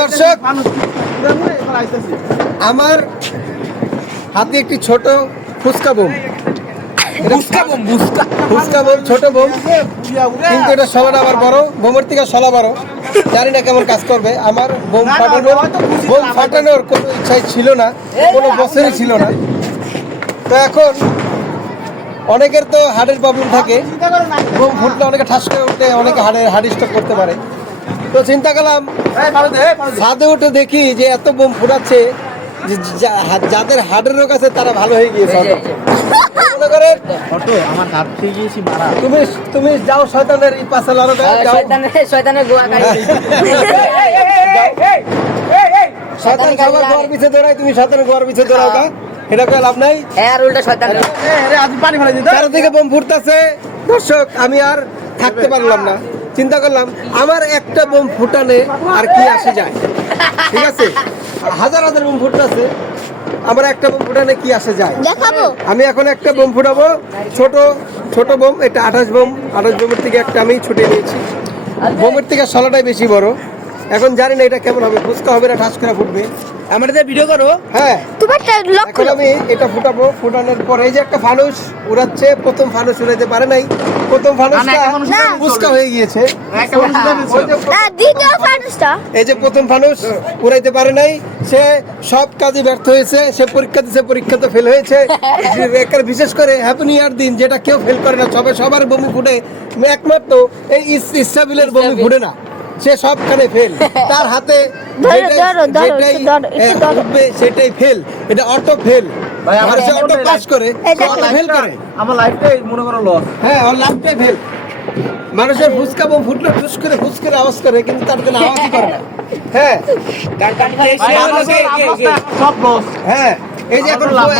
দর্শক, আমার হাতে একটি ছোট ফুচকা বোম, ছোট বোম, কিন্তু এটা সবার আবার বড়, বোমের থেকে সলা বড়। জানি না কেমন কাজ করবে। আমার বোম ফাটানোর কোনো ইচ্ছাই ছিল না, কোনো বছরই ছিল না। তো এখন অনেকের তো হার্টের প্রবলেম থাকে, বোম ফুটলে অনেকে ঠাস করে উঠে, অনেকে হার্ট স্ট্রোক করতে পারে। তো চিন্তা করলাম ছাদে উঠে দেখি যে এত বোম ফুটাচ্ছে, যাদের হার্টের রোগ আছে তারা ভালো হয়ে গিয়েছে। তুমি যাও শয়তানের পাশে লড়ো, শয়তান খাবার গোয়ার পিছে দৌড়াই, তুমি শয়তানের গোয়ার পিছে দৌড়াও না, এটা করে লাভ নাই। চারদিকে বোম ফুটতেছে। দর্শক, আমি আর থাকতে পারলাম না, চিন্তা করলাম আমার একটা বোম ফুটানে আর কি আসে যায়। ঠিক আছে, হাজার হাজার বোম ফুটতেছে, আমার একটা বোম ফুটানে কি আসে যায়। আমি এখন একটা বোম ফুটাবো, ছোট বোম। এটা 28 বোম, 28 বোমের থেকে একটা আমি ছুটে নিয়েছি। বোমের থেকে সলাটাই বেশি বড়। এখন জানি না এটা কেমন হবে, ফুচকা হবে না ঠাস করে ফুটবে। আমাদের ভিডিও করো। হ্যাঁ, এখন আমি এটা ফুটাবো। ফুটানোর পরে এই যে একটা ফানুস উড়াচ্ছে, প্রথম ফানুস উড়াইতে পারে নাই, প্রথম ফানুসটা ফুচকা হয়ে গিয়েছে। এই যে প্রথম ফানুস উড়াইতে পারে নাই, সে সব কাজে ব্যর্থ হয়েছে। সে পরীক্ষা দিচ্ছে, পরীক্ষাতে ফেল হয়েছে। বিশেষ করে হ্যাপি নিউ ইয়ার দিন, যেটা কেউ ফেল করে না, সবার বমি ফুটে, একমাত্র এই ইসরাবিলের বমি ফুটে না, সে সবখানে ফেল। তার হাতে সেটাই ফেল, এটা অটো ফেল। অটো পাস করে ফেল করে, আমার লাইফটাই মনে করো লস। হ্যাঁ, ওর লাইফটাই ফেল। মানুষের ফুচকা বোম ফুটলে ফুস করে আওয়াজ করে, কিন্তু তার কোনো আওয়াজই করে না। হ্যাঁ, হ্যাঁ, এই যে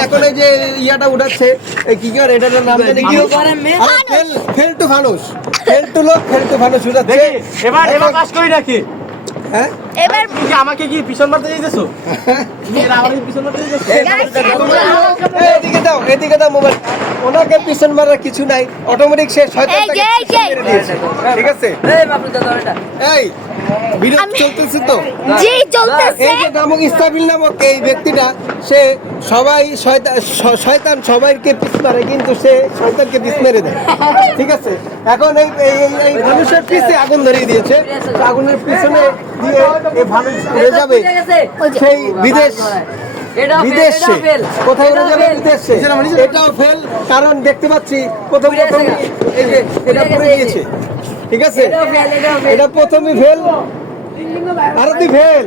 এখন এই যে ইয়াটা উঠাচ্ছে, কি করে এটার নাম জানি কি, ফেল টু ফানুস, ফেল টু ফানুস উঠাচ্ছে। এবার পাস করি নাকি? হ্যাঁ, এবার কি আমাকে কি পিছন মারতে যাইতেছো? এরা আমাকে পিছন মারতে যাইতেছো? এদিকে দাও মোবাইল। ওনাকে পিছন মারার কিছু নাই, অটোমেটিক সে শয়তানটাকে মেরে দিয়েছে। ঠিক আছে, এই বাবু দাদা, এটা এই ভিডিও চলতেছে তো? জি, চলতেছে। এই যে নামক ইস্তাবিল নামক এই ব্যক্তিটা, সে শয়তান সবাইকে পিছ মারে, কিন্তু সে শয়তানকে পিছ মেরে দেয়। ঠিক আছে, এখন এই মানুষের পিছে আগুন ধরিয়ে দিয়েছে। আগুনের পিছনে দিয়ে এই মানুষ উড়ে যাবে সেই বিদেশে। কোথায় উড়ে যাবে? বিদেশে। এটাও ফেল, কারণ দেখতে পাচ্ছি প্রথম এই যে এটা পড়ে গিয়েছে। ঠিক আছে, এটা প্রথমই ফেল, আর তুই ফেল,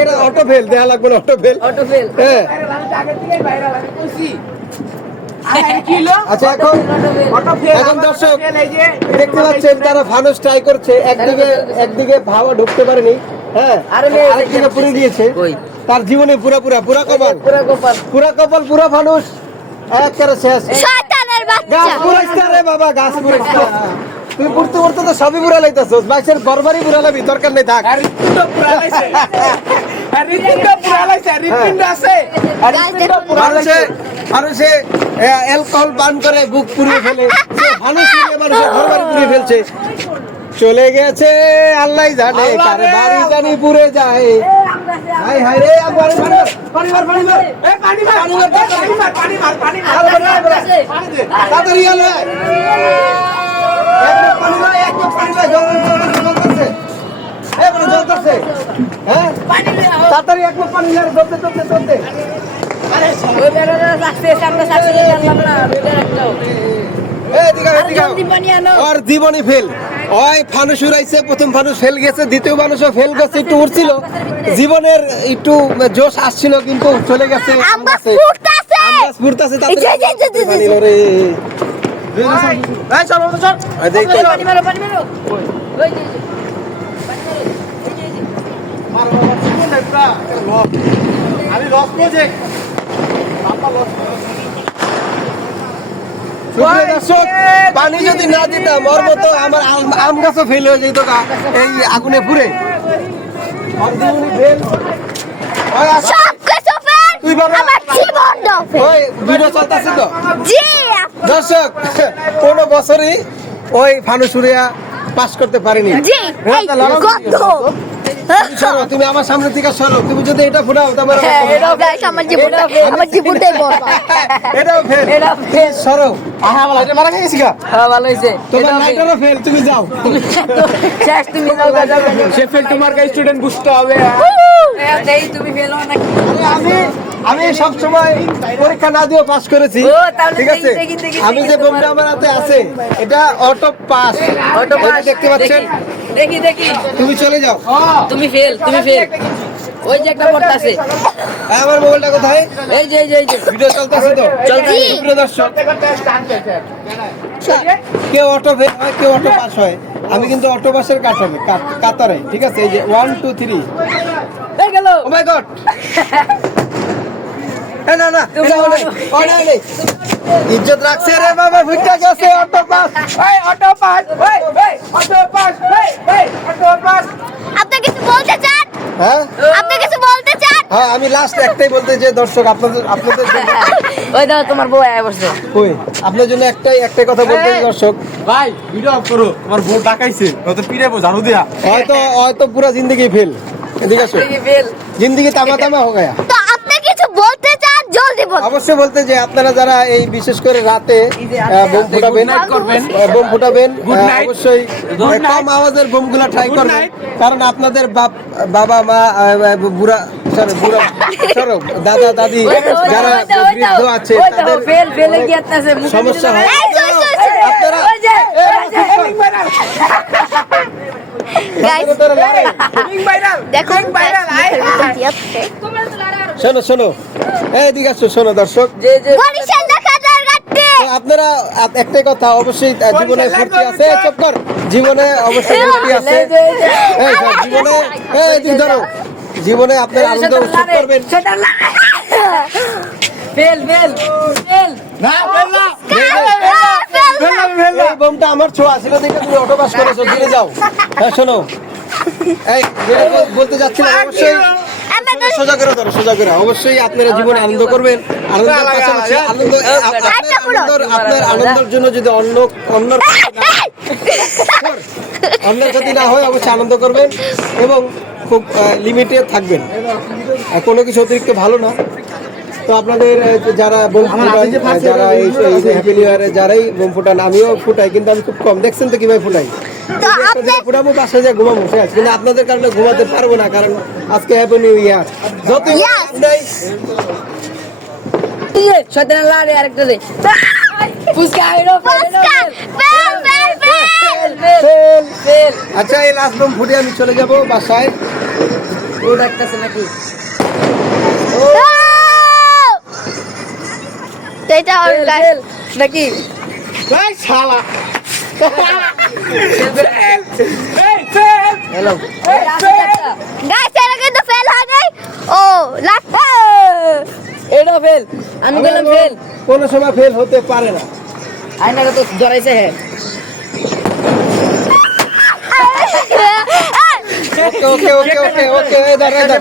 এটা অটো ফেল, দেখা লাগবে না, অটো ফেল। হ্যাঁ, আচ্ছা, এখন দর্শক দেখতে পাচ্ছেন তারা ফানুস ট্রাই করছে, একদিকে হাওয়া ঢুকতে পারেনি। হ্যাঁ, আরেকদিকে পুড়ে গিয়েছে। তার জীবনে পুরা কপাল পুরা ফানুস একেবারে শেষ। গাছ পুরাইছে রে বাবা, গাছ পুরাইছে। তুই পড়তে তো সবই পুরা লাইতাছস, বাইশের গরবারই পুরা লাবি, দরকার নেই, থাক। মানুষে অ্যালকোহল পান করে বুক পুড়িয়ে ফেলে, মানুষের ঘরবাড়ি পুড়িয়ে ফেলছে। চলে গেছে আল্লাহ জানে, কার বাড়ি জানি পুড়ে যায়। হাই হাই রে, তাড়াতাড়ি এক লোক পানি চলতে। ওর জীবনই ফেল। ওই ফানুস উড়াইছে, প্রথম ফানুস ফেল গেছে, দ্বিতীয় ফানুসও ফেল গেছে। একটু উঠছিল, জীবনের একটু জোশ আসছিল, কিন্তু চলে গেছে। পানি যদি না দিতাম, ওর মতো আমার আম গাছও ফেল হয়ে যেত এই আগুনে পুড়ে। দর্শক, কোনো বছরই ওই ফানুস উড়িয়া পাস করতে পারিনি। সরো, তুমি আমার সামনে থেকে সরো। তুমি যদি এটা ফুটাও তারপরে গাইস আমার জীবনটাই বরবাদ। এটাও ফেল। সরো। হ্যাঁ ভালো, এটা মারা গেছি গা। হ্যাঁ ভালো হইছে। তোমার লাইটারও ফেল, তুমি যাও। শেষ তুমি যাও যাও। সে ফেল তোমার কাছে স্টুডেন্ট বুঝতে হবে। দেই তুমি ফেল হও নাকি? আমি সব সময় পরীক্ষা না দিয়েও পাস করেছি। ও, তাহলে ঠিক আছে, দেখি, আমি যে বোমটা আমার হাতে আছে এটা অটো পাস। অটো পাস দেখতে পাচ্ছেন? দেখি তুমি চলে যাও। তুমি ফেল ওই যে একটা পড়তা আছে আমার মোবাইলটা কোথায়? এই যে ভিডিও চলতেছে তো? চলতেছে। প্রিয় দর্শক, কেউ অটো ফেল হয়, কেউ অটো পাস হয়। আমি কিন্তু অটো পাসের কাতারে। ঠিক আছে, এই যে 1 2 3। এই গেল ও মাই গড! না তুমি এটা হলে ইজ্জত রাখছে রে বাবা, ভুইটা গেছে অটো পাস। এই auto pass, auto pass, auto pass. আপনি কিছু বলতে চান? হ্যাঁ আপনি কিছু বলতে চান? হ্যাঁ, আমি লাস্ট একটাই বলতে যে দর্শক আপনাদের ওই দাও তোমার বউ আয়া বসছে কই আপনার জন্য একটাই কথা বলতে চাই দর্শক। ভাই ভিডিও অফ করো, তোমার বউ ডাকাইছে, তো পিড়াবো ঝাড়ু দিয়া। হয়তো পুরা জিন্দগি ফেল। এদিকে আসো, ফেল জিন্দগি তামা হো গয়া। তো আপনি কিছু বলতে চান? জলদি বলুন। অবশ্যই বলতে যে আপনারা যারা এই বিশেষ করে রাতে বোম ফুটাবেন, বোম ফুটাবেন, অবশ্যই কম আওয়াজের বোমগুলা ট্রাই করবেন, কারণ আপনাদের বাবা মা বুড়া দাদা দাদি যারা বৃদ্ধ আছে তাদের ফেল কি আছে সমস্যা হয়। আপনারা গাইস দেখুন শোনো এইদিকে আসো, শোনো দর্শক, বরিশাল দেখা দরকারটি। তো আপনারা একটাই কথা, অবশ্যই জীবনে ফুর্তি আছে। চুপ কর, জীবনে অবশ্যই ফুর্তি আছে। এই স্যার, তুই ধরো, জীবনে আপনারা আনন্দ উৎসব করবেন। ফেল না ফেল না, এই বোমটা আমার ছোঁয়া ছিল দেখে তুমি অটো পাস করেছো, দিলে যাও। হ্যাঁ শোনো, এই যেটা বলতে যাচ্ছিলাম, অবশ্যই সোজা করে অবশ্যই আপনারা জীবনে আনন্দ করবেন। আনন্দের পাশাপাশি আপনার আনন্দের জন্য যদি অন্যের ক্ষতি না হয়, অবশ্যই আনন্দ করবেন এবং খুব লিমিটে থাকবেন। কোনো কিছু অতিরিক্ত ভালো না। তো আপনাদের যারা বোম ফুটান, যারা এই হ্যাপি নিউ ইয়ারে যারাই বোম ফুটান, আমিও ফুটাই, কিন্তু আমি খুব কম। দেখছেন তো কিভাবে ফুটাই। তো আপনি ফুটাবো, বাসায় যা ঘুমাবো শেষ, কিন্তু আপনাদের কারণে ঘুমাতে পারবো না, কারণ আজকে হ্যাপি নিউ ইয়ার। যতই শয়তান লাড়ে আরেকটা দে ফুসকা আইরো ফেল আচ্ছা, এই লাস্ট বোম ফুটে আমি চলে যাব বাসায়। ও ডাকতেছে নাকি এটা ফেল নাকি এই শালা। হ্যালো গাইস এটা কিন্তু ফেল হয় নাই। ও লাস্ট এটা ফেল আমি বললাম ফেল কোনো সময় ফেল হতে পারে না। আয়না তো জড়াইছে হ্যাঁ ওকে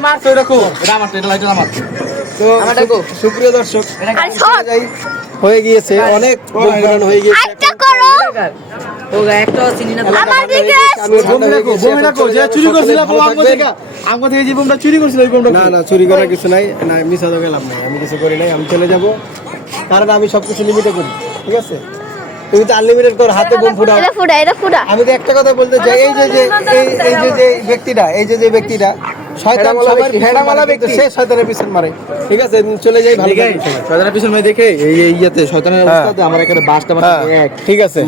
মারছো এরকম, এটা আমার, এটা লাইটার আমার। তো আমার ডাকো। সুপ্রিয় দর্শক, আর শট হয়ে গিয়েছে, অনেক বোম ফুটানো হয়ে গিয়েছে। আরেকটা করো ও একটা চিনি না আমার দিকে আমি বোম রাখো, যে চুরি করছিল আমগো থেকে যে বোমটা চুরি করছিল ওই বোমটা। না চুরি করার কিছু নাই, না মিস হতে গেলাম নাই, আমি কিছু করি নাই। আমি চলে যাব, কারণ আমি সবকিছু লিমিটে করি। ঠিক আছে, তুমি তো আনলিমিটেড করো, হাতে বোম ফুটাও। এটা ফুটা আমি তো একটা কথা বলতে চাই, এই যে ব্যক্তিটা শয়তান, সবার ফেড়াওয়ালা পিছন মারে, কিন্তু সে শয়তানের পিছন মারে। ঠিক আছে, চলে যাই, ভালো থাকবেন সবাই। শয়তানের পিছন দেখে এই ইয়াতে শয়তানের অবস্থাতে আমার এখানে বাসটা ঠিক আছে।